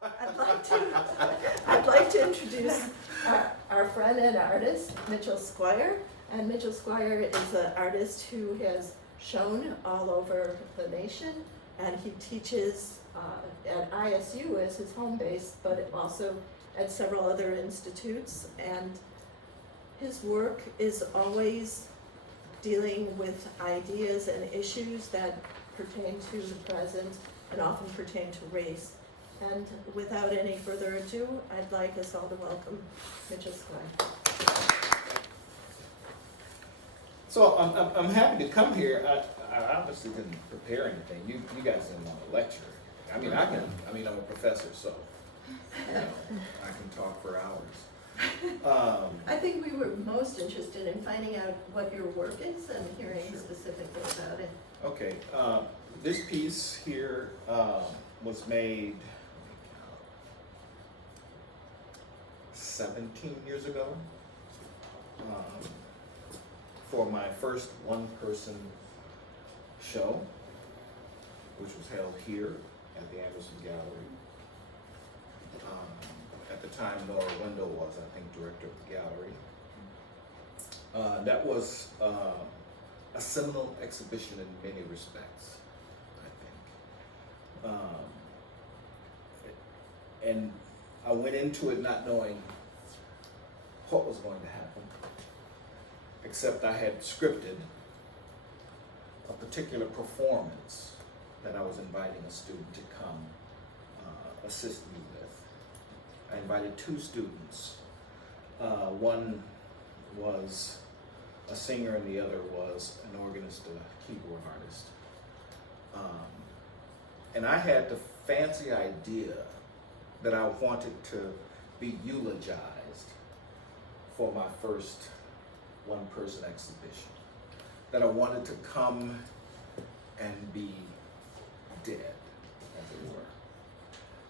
I'd like to introduce our friend and artist, Mitchell Squire. And Mitchell Squire is an artist who has shown all over the nation, and he teaches at ISU as his home base, but also at several other institutes. And his work is always dealing with ideas and issues that pertain to the present and often pertain to race. And without any further ado, I'd like us all to welcome Mitchell Squire. So I'm happy to come here. I obviously didn't prepare anything. You guys didn't want to lecture. I'm a professor, so I can talk for hours. I think we were most interested in finding out what your work is and hearing specifically about it. Okay, this piece here was made 17 years ago for my first one-person show, which was held here at the Anderson Gallery. At the time, Nora Wendell was, I think, director of the gallery. That was a seminal exhibition in many respects, I think. And I went into it not knowing what was going to happen, except I had scripted a particular performance that I was inviting a student to come assist me with. I invited two students. One was a singer and the other was an organist, a keyboard artist. And I had the fancy idea that I wanted to be eulogized for my first one-person exhibition. That I wanted to come and be dead, as it were.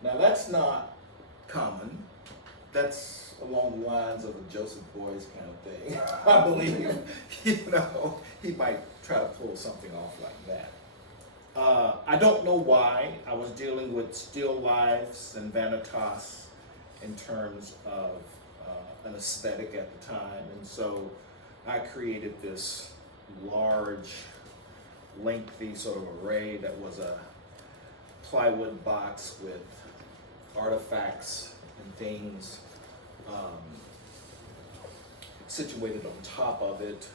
Now that's not common. That's along the lines of a Joseph Beuys kind of thing. I believe, he might try to pull something off like that. I don't know why. I was dealing with still lifes and vanitas in terms of an aesthetic at the time, and so I created this large, lengthy sort of array that was a plywood box with artifacts and things situated on top of it.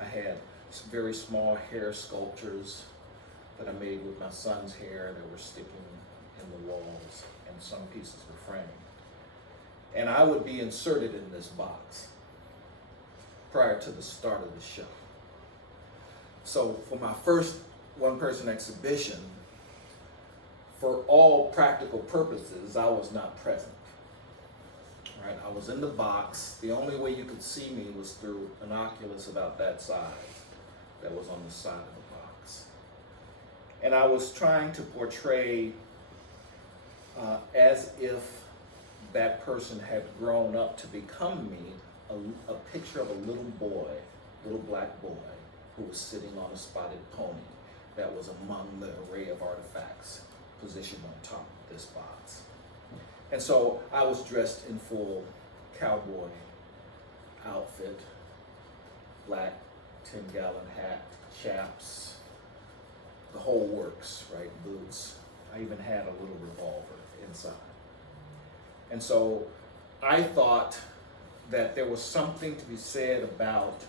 I had some very small hair sculptures that I made with my son's hair that were sticking in the walls, and some pieces were framed. And I would be inserted in this box prior to the start of the show. So for my first one-person exhibition, for all practical purposes, I was not present. Right? I was in the box. The only way you could see me was through an oculus about that size that was on the side of the box. And I was trying to portray as if that person had grown up to become me, a picture of a little black boy, who was sitting on a spotted pony that was among the array of artifacts positioned on top of this box. And so I was dressed in full cowboy outfit, black 10-gallon hat, chaps, the whole works, right, boots. I even had a little revolver inside. And so I thought that there was something to be said about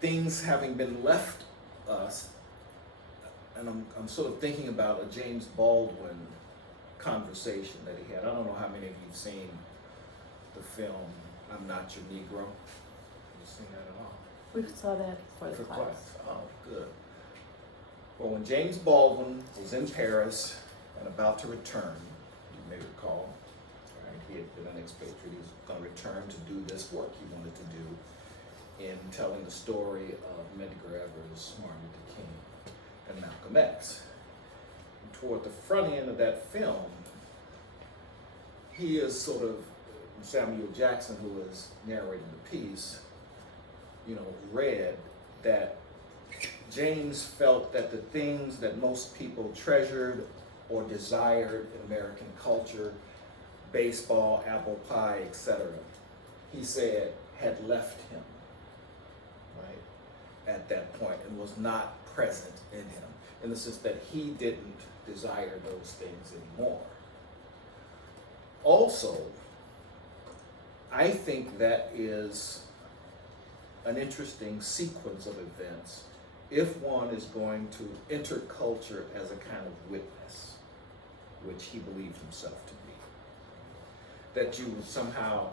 things having been left us, and I'm sort of thinking about a James Baldwin conversation that he had. I don't know how many of you have seen the film I'm Not Your Negro. Have you seen that at all? We saw that for the class. Oh, good. Well, when James Baldwin was in Paris and about to return, you may recall, right, he had been an expatriate. He was going to return to do this work he wanted to do in telling the story of Medgar Evers, Martin Luther King, and Malcolm X. And toward the front end of that film, he is sort of, Samuel Jackson, who is narrating the piece, read that James felt that the things that most people treasured or desired in American culture, baseball, apple pie, etc., he said had left him, right, at that point and was not present in him, in the sense that he didn't desire those things anymore. Also, I think that is an interesting sequence of events if one is going to enter culture as a kind of witness, which he believed himself to be. That you would somehow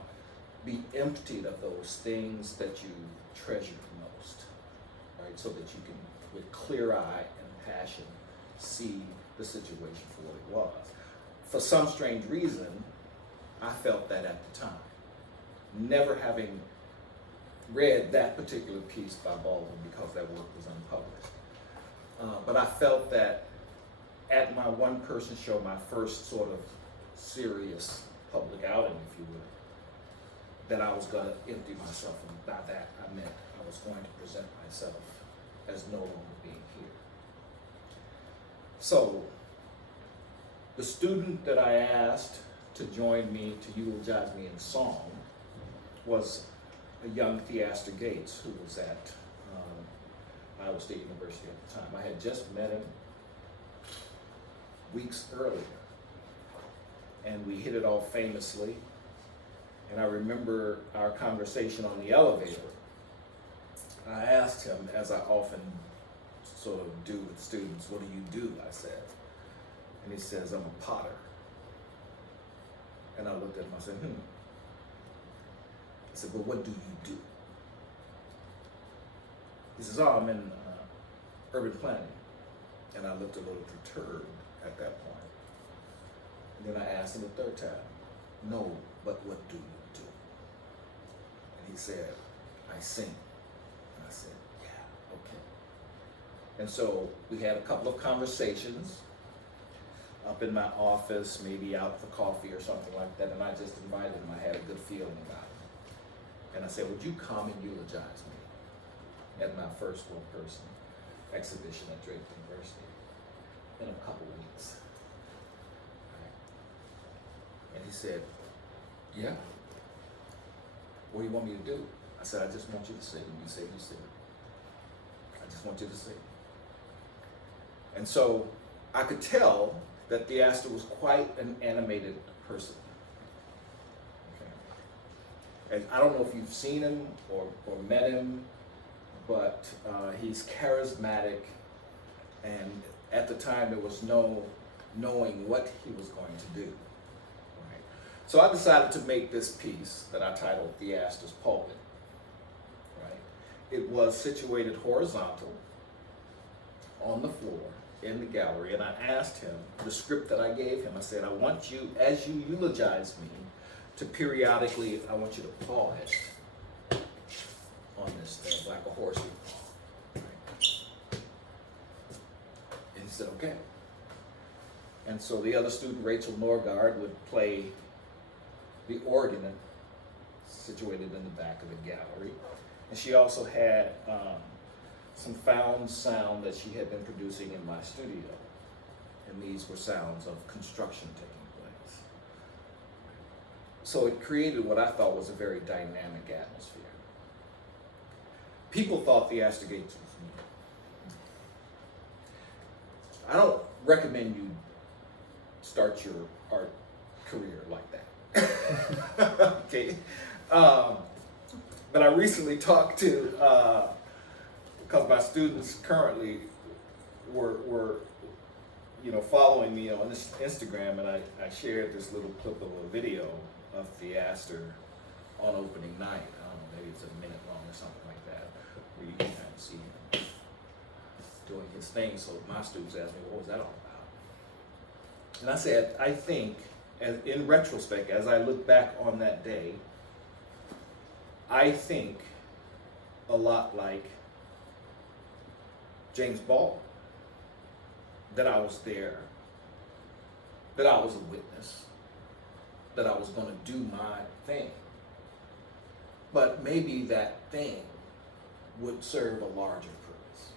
be emptied of those things that you treasure most, right? So that you can, with clear eye and passion, see the situation for what it was. For some strange reason, I felt that at the time. Never having read that particular piece by Baldwin because that work was unpublished. But I felt that at my one-person show, my first sort of serious public outing, if you would, that I was going to empty myself, and by that I meant I was going to present myself as no longer being here. So, the student that I asked to join me to eulogize me in song was a young Theaster Gates who was at Iowa State University at the time. I had just met him weeks earlier, and we hit it off famously. And I remember our conversation on the elevator. I asked him, as I often sort of do with students, "What do you do?" I said. And he says, "I'm a potter." And I looked at him, I said, I said, "But what do you do?" He says, "Oh, I'm in urban planning." And I looked a little perturbed at that point. And then I asked him a third time, "No, but what do you do?" And he said, "I sing." And I said, "Yeah, okay." And so we had a couple of conversations up in my office, maybe out for coffee or something like that, and I just invited him. I had a good feeling about him. And I said, "Would you come and eulogize me at my first one-person exhibition at Drake University in a couple weeks?" Right. And he said, "Yeah. What do you want me to do?" I said, "I just want you to sing. You say you sing. I just want you to sing." And so I could tell that Theaster was quite an animated person. And I don't know if you've seen him or met him, but he's charismatic, and at the time there was no knowing what he was going to do. Right? So I decided to make this piece that I titled Theaster's Pulpit. Right? It was situated horizontal on the floor in the gallery, and I asked him, the script that I gave him, I said, "I want you, as you eulogize me, to periodically, I want you to pause on this thing, like a horse would paw." Right? And he said, "Okay." And so the other student, Rachel Norgard, would play the organ situated in the back of the gallery. And she also had some found sound that she had been producing in my studio. And these were sounds of construction taking place. So it created what I thought was a very dynamic atmosphere. People thought Theaster Gates was me. I don't recommend you start your art career like that. Okay. But I recently talked to, because my students currently were following me on this Instagram, and I shared this little clip of a video of Theaster on opening night. I don't know, maybe it's a minute long or something like that, where you can kind of see him doing his thing. So my students asked me, "What was that all about?" And I said, I think, in retrospect, as I look back on that day, I think a lot like James Baldwin, that I was there, that I was a witness, that I was going to do my thing. But maybe that thing would serve a larger purpose.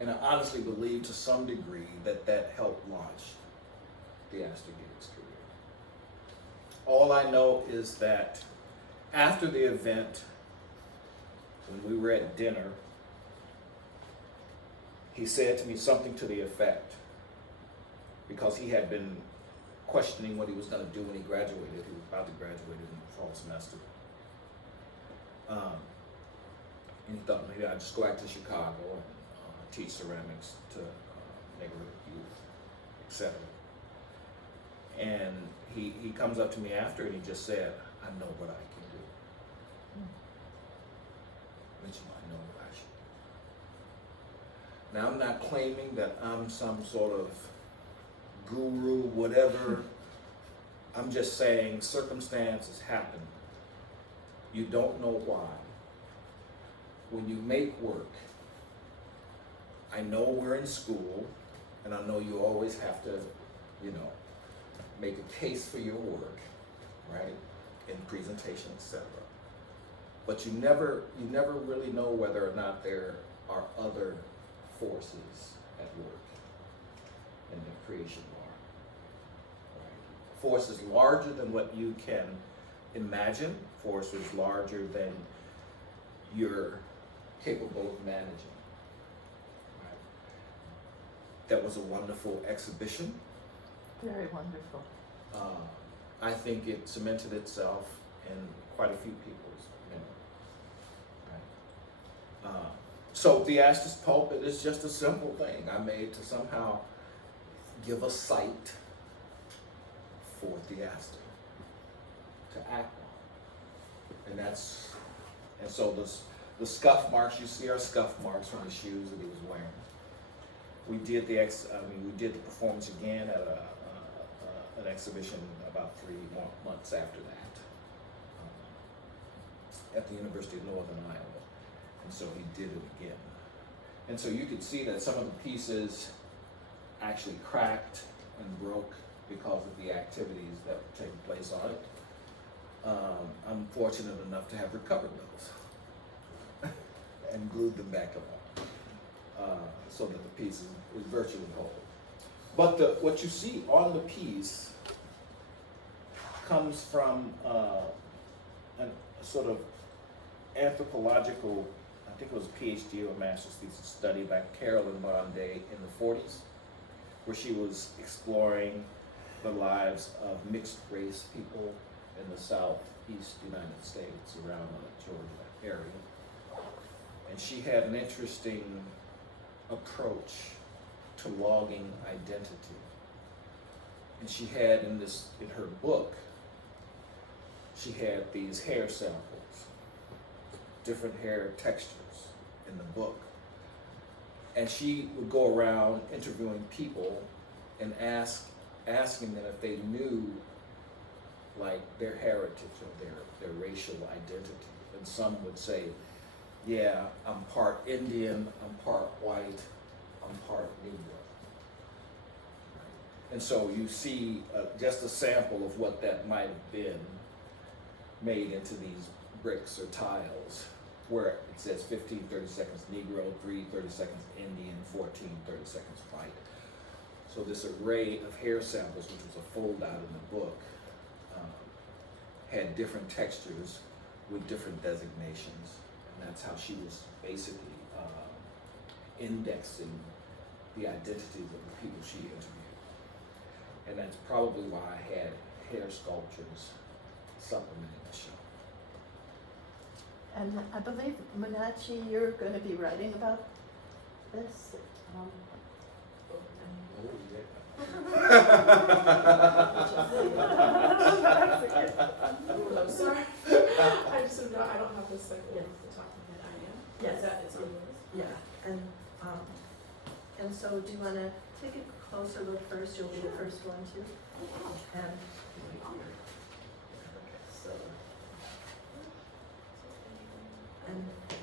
And I honestly believe to some degree that that helped launch Theaster Gigs career. All I know is that after the event, when we were at dinner, he said to me something to the effect, because he had been questioning what he was going to do when he graduated. He was about to graduate in the fall semester. And he thought maybe I'd just go out to Chicago and teach ceramics to neighborhood youth, etc. And he comes up to me after and he just said, I know what I can do. Mitchell, I know what I should do. Now, I'm not claiming that I'm some sort of guru, whatever. I'm just saying circumstances happen. You don't know why. When you make work, I know we're in school, and I know you always have to, make a case for your work, right? In presentation, etc. But you never really know whether or not there are other forces at work in the creation art. Right? Forces larger than what you can imagine, forces larger than you're capable of managing. Right? That was a wonderful exhibition. Very wonderful. I think it cemented itself in quite a few people's memory. Right? So Theaster's Pulpit is just a simple thing I made to somehow give a site for Theaster to act on. And so the scuff marks you see are scuff marks from the shoes that he was wearing. We did the performance again at an exhibition about 3 months after that at the University of Northern Iowa. And so he did it again. And so you could see that some of the pieces actually cracked and broke because of the activities that were taking place on it. I'm fortunate enough to have recovered those and glued them back on so that the piece is virtually whole. But what you see on the piece comes from a sort of anthropological, I think it was a PhD or a master's thesis study by Carolyn Bonday in the 40s, where she was exploring the lives of mixed race people in the southeast United States around the Georgia area. And she had an interesting approach to logging identity. And she had in her book, she had these hair samples, different hair textures in the book. And she would go around interviewing people and asking them if they knew like their heritage or their racial identity. And some would say, yeah, I'm part Indian, I'm part white, I'm part Negro. And so you see just a sample of what that might have been made into these bricks or tiles, where it says 15, 30 seconds Negro, 3, 30 seconds Indian, 14, 30 seconds white. So this array of hair samples, which was a fold out in the book, had different textures with different designations. And that's how she was basically indexing the identities of the people she interviewed. And that's probably why I had hair sculptures supplementing the show. And I believe, Munachi, you're going to be writing about this. I'm sorry. I just don't know. I don't have this like off the top of my head. I am. Yes. Is that it's on yours? Yeah, and so do you want to take a closer look first? You'll be the first one too.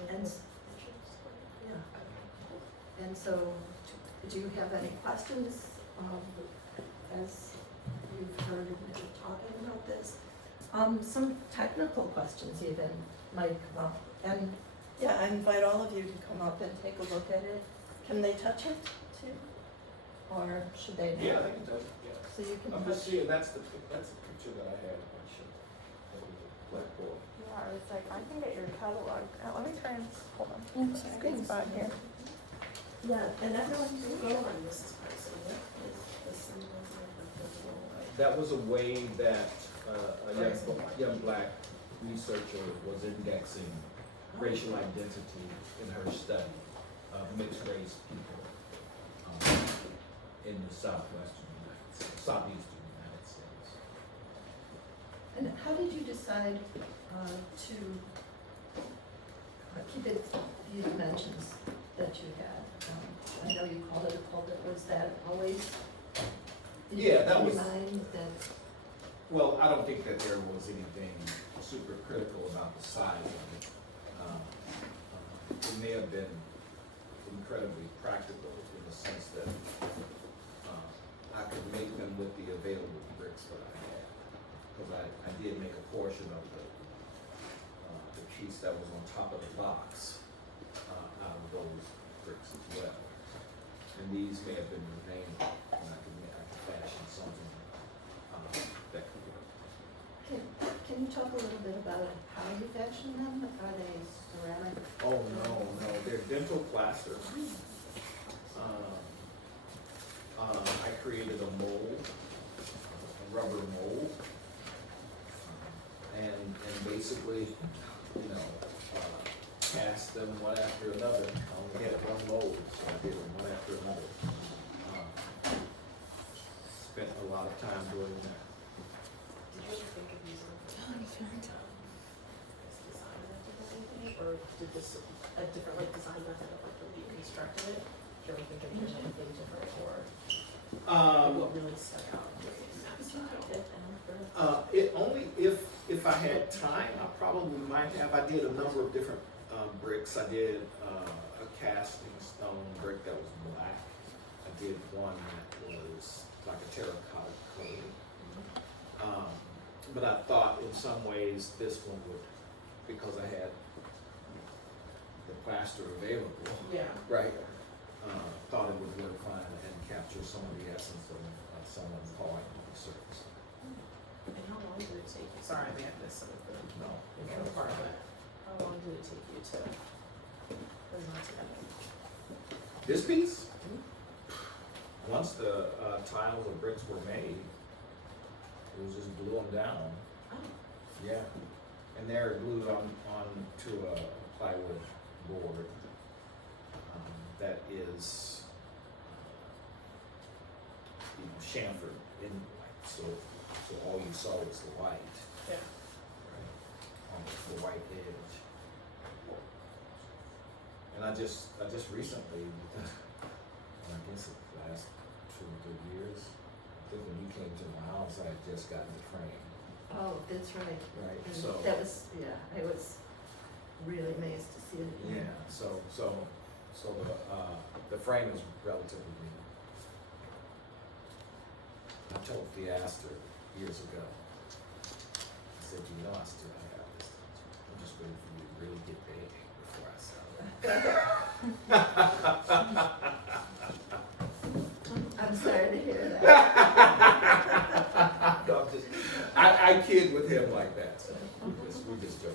And so, yeah, and so, do you have any questions as you've heard Mitchell talking about this? Some technical questions even might come up, and yeah, I invite all of you to come up and take a look at it. Can they touch it too? Or should they not? Yeah, they can touch it, yeah. So you can I'm touch. just seeing, that's the picture that I had on show. That was a blackboard. Yeah, I was like, I can get your catalog. Let me try and hold on. Good spot here. Yeah, and everyone's Which going. one this is posted with? Is the symbols of the physical, like, That was a way that a young black researcher was indexing racial identity in her study of mixed race people in the southeastern United States. And how did you decide to keep it the dimensions that you had? I know you called it a pulpit. Was that always in Yeah, that your was- mind that? Well, I don't think that there was anything super critical about the size of it. It may have been incredibly practical in the sense that I could make them with the available bricks that I had. Because I did make a portion of the piece that was on top of the box out of those bricks as well. And these may have been remained, and I could fashion something that could work. Can you talk a little bit about how you fashion them? Are they ceramic? Oh, no, they're dental plaster. I created a mold, a rubber mold, and basically, cast them one after another. I only had one mold, so I did them one after another. Spent a lot of time doing that. did you ever think of using this design method or anything? Or did this, a different like design method of like the way you constructed it? Did you ever think of doing anything different or what really stuck out in that style? It only if I had time, I probably might have. I did a number of different bricks. I did a casting stone brick that was black. I did one that was like a terracotta color. But I thought in some ways this one would, because I had the plaster available, Yeah. right? Thought it would work fine and capture some of the essence of someone calling on the surface. And how long did it take you? Sorry, I may have missed some of the No. intro part, but how long did it take you to put them all together? This piece, once the tiles or bricks were made, it was just glue them down. Oh, Yeah, and they're glued onto a plywood board that is, chamfered in white. So all you saw was the white, yeah. right, on the white edge. And I just recently, I guess the last 2 or 3 years, I think when you came to my house, I had just gotten the frame. Oh, that's right. Right, And so. that was, I was really amazed to see it. Yeah, so the frame is relatively new. I told Theaster years ago, I said, I still have this. I'm just waiting for you to really get big before I sell it. I'm sorry to hear that. No, I kid with him like that, so we just joke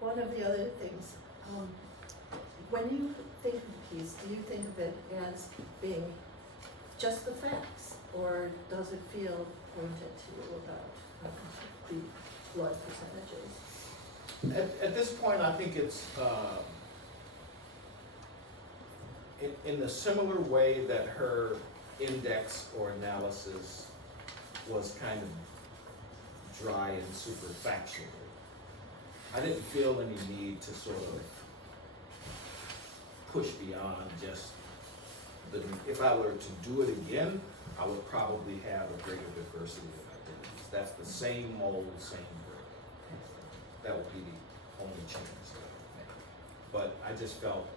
around. One of the other things, when you think of a piece, do you think of it as being just the facts, or does it feel pointed to you about the blood percentages? At this point, I think it's in the similar way that her index or analysis was kind of dry and super factual. I didn't feel any need to sort of push beyond just if I were to do it again, I would probably have a greater diversity of identities. That's the same mold, same brick. That would be the only change that I would make. But I just felt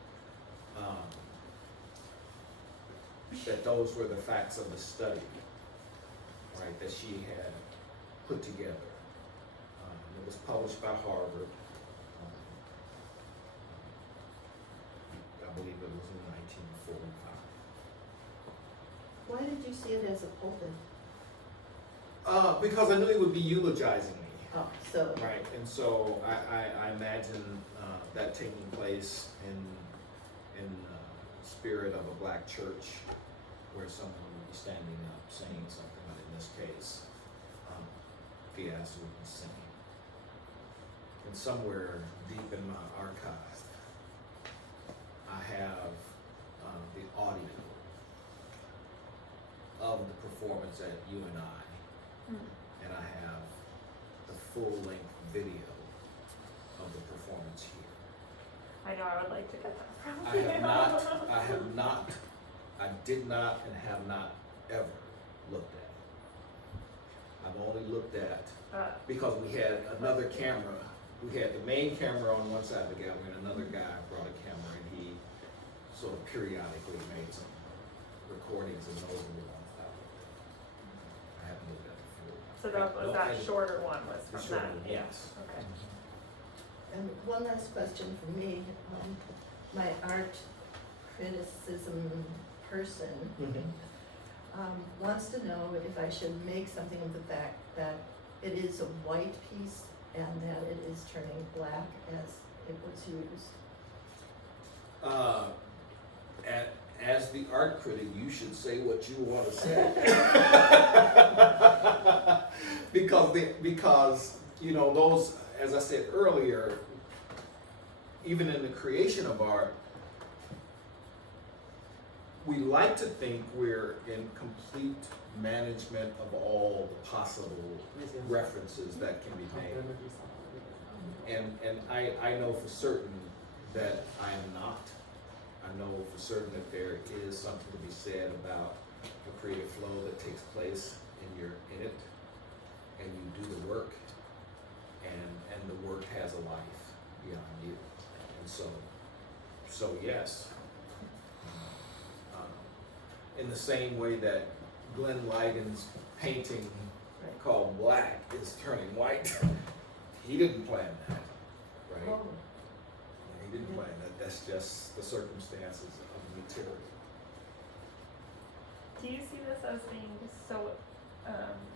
that those were the facts of the study, right, that she had put together. It was published by Harvard. I see it as a pulpit? Because I knew he would be eulogizing me. Oh, so, Right, and so I imagine that taking place in spirit of a black church where someone would be standing up saying something, but in this case, Theaster would be singing. And somewhere deep in my archive, I have the audio of the performance at UNI, and I have the full-length video of the performance here. I know, I would like to get that from I you. did not and have not ever looked at it. I've only looked at, because we had another camera, we had the main camera on one side of the gallery and another guy brought a camera and he sort of periodically made some recordings and those were on file. I haven't looked at it before. So that shorter one was The from shorter that, one, yeah, yes. okay. and one last question for me. My art criticism person wants to know if I should make something of the fact that it is a white piece and that it is turning black as it was used. As the art critic, you should say what you want to say. because you know, those, as I said earlier, even in the creation of art, we like to think we're in complete management of all the possible references that can be made. And I know for certain that I am not. I know for certain that there is something to be said about the creative flow that takes place in it, and you do the work, and the work has a life beyond you. And so yes. In the same way that Glenn Ligon's painting called Black is turning white, he didn't plan that, right? Oh. He didn't plan that. That's just the circumstances of the material. Do you see this as being so,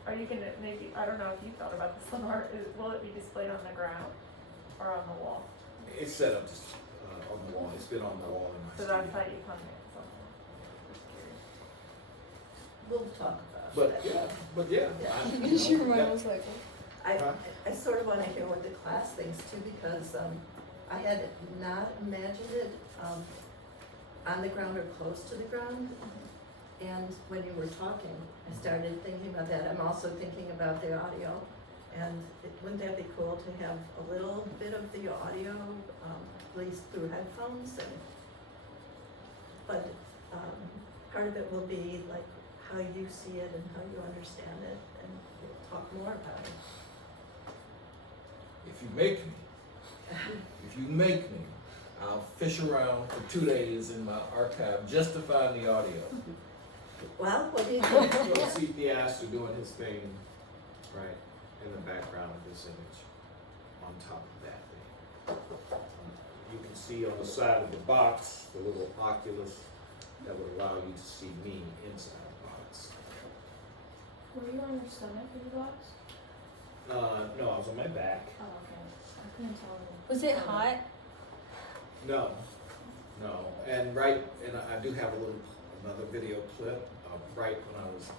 are you gonna, maybe, I don't know if you thought about this, Lenore, will it be displayed on the ground or on the wall? It's set up just on the wall. It's been on the wall in my So studio. that's how you come in, so, just curious. We'll talk about But that. yeah. Yeah. Your mind was like, I sort of want to hear what the class thinks too, because I had not imagined it on the ground or close to the ground. And when you were talking, I started thinking about that. I'm also thinking about the audio. And wouldn't that be cool to have a little bit of the audio, at least through headphones? But part of it will be like how you see it and how you understand it, and we'll talk more about it. If you make me, I'll fish around for 2 days in my archive just to find the audio. Well, what do you think? You'll see Theaster doing his thing, right, in the background of this image, on top of that thing. You can see on the side of the box, the little oculus that would allow you to see me inside the box. Were you on your stomach in the box? No, I was on my back. Oh, okay. I couldn't tell. was it hot? No, and I do have another video clip of right when I was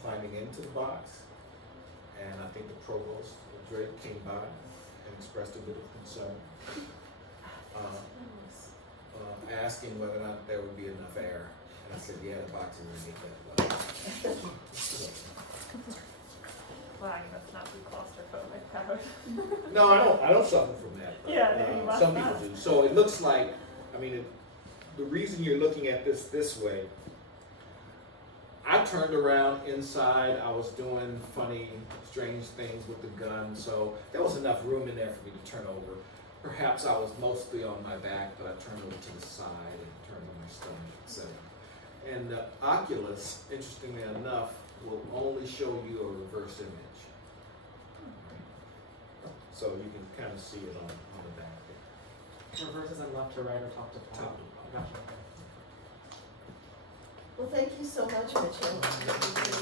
climbing into the box, and I think the provost, Drake, came by and expressed a bit of concern, asking whether or not there would be enough air, and I said, yeah, the box is gonna get that well. Well, I must not be claustrophobic, that would. No, I don't suffer from that. Yeah, no, you must some people not. do. So it looks like, the reason you're looking at this way, I turned around inside, I was doing funny, strange things with the gun, so there was enough room in there for me to turn over. Perhaps I was mostly on my back, but I turned over to the side and turned on my stomach, etc. And the Oculus, interestingly enough, will only show you a reverse image. So you can kind of see it on the back there. Reverses and left to right or top to Top bottom. to Gotcha. Well, thank you so much, Mitchell.